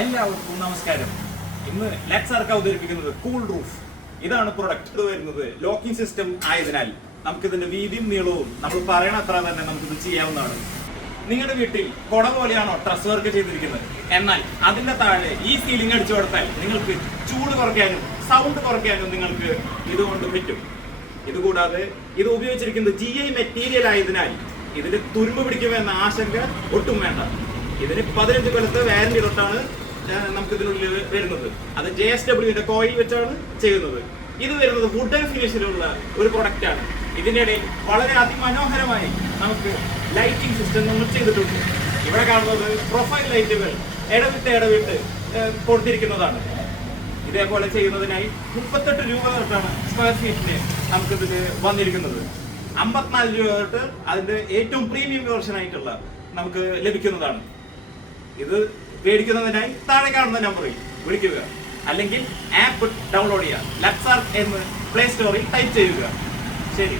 എല്ലാവർക്കും നമസ്കാരം. ഇന്ന് ലെക്സാർക്ക് അവതരിപ്പിക്കുന്നത് കൂൾ റൂഫ്. ഇതാണ് പ്രൊഡക്റ്റ്. ഇത് വരുന്നത് ലോക്കിംഗ് സിസ്റ്റം ആയതിനാൽ നമുക്കിതിന്റെ വീതിയും നീളവും നമ്മൾ പറയണ അത്ര തന്നെ നമുക്കിത് ചെയ്യാവുന്നതാണ്. നിങ്ങളുടെ വീട്ടിൽ കുട പോലെയാണോ ട്രസ് വർക്ക് ചെയ്തിരിക്കുന്നത്? എന്നാൽ അതിന്റെ താഴെ ഈ സീലിംഗ് അടിച്ചു കൊടുത്താൽ നിങ്ങൾക്ക് ചൂട് കുറയ്ക്കാനും സൗണ്ട് കുറയ്ക്കാനും നിങ്ങൾക്ക് ഇതുകൊണ്ട് പറ്റും. ഇതുകൂടാതെ ഇത് ഉപയോഗിച്ചിരിക്കുന്നത് GI മെറ്റീരിയൽ ആയതിനാൽ ഇതിന് തുരുമ്പ് പിടിക്കുമെന്ന ആശങ്ക ഒട്ടും വേണ്ട. ഇതിന് 15 കൊല്ലത്തെ വാറന്റി തൊട്ടാണ് നമുക്ക് ഇതിനുള്ളിൽ വരുന്നത്. അത് JSWന്റെ കോയിൽ വെച്ചാണ് ചെയ്യുന്നത്. ഇത് വരുന്നത് വുഡൻ ഫിനിഷിലുള്ള ഒരു പ്രൊഡക്റ്റ് ആണ്. ഇതിന്റെ ഇടയിൽ വളരെ അതിമനോഹരമായി നമുക്ക് ലൈറ്റിംഗ് സിസ്റ്റം നമ്മൾ ചെയ്തിട്ടുണ്ട്. ഇവിടെ കാണുന്നത് പ്രൊഫൈൽ ലൈറ്റുകൾ ഇടവിട്ട് കൊടുത്തിരിക്കുന്നതാണ്. ഇതേപോലെ ചെയ്യുന്നതിനായി 38 രൂപ തൊട്ടാണ് സ്ക്വയർ ഫീറ്റിന് നമുക്കിതിൽ വന്നിരിക്കുന്നത്. 54 രൂപ തൊട്ട് അതിന്റെ ഏറ്റവും പ്രീമിയം വേർഷൻ ആയിട്ടുള്ള നമുക്ക് ലഭിക്കുന്നതാണ്. ഇത് മേടിക്കുന്നതിനായി താഴെ കാണുന്ന നമ്പറിൽ വിളിക്കുക, അല്ലെങ്കിൽ ആപ്പ് ഡൗൺലോഡ് ചെയ്യുക. ലെക്സാർക്ക് എന്ന് പ്ലേ സ്റ്റോറിൽ ടൈപ്പ് ചെയ്യുക. ശരി.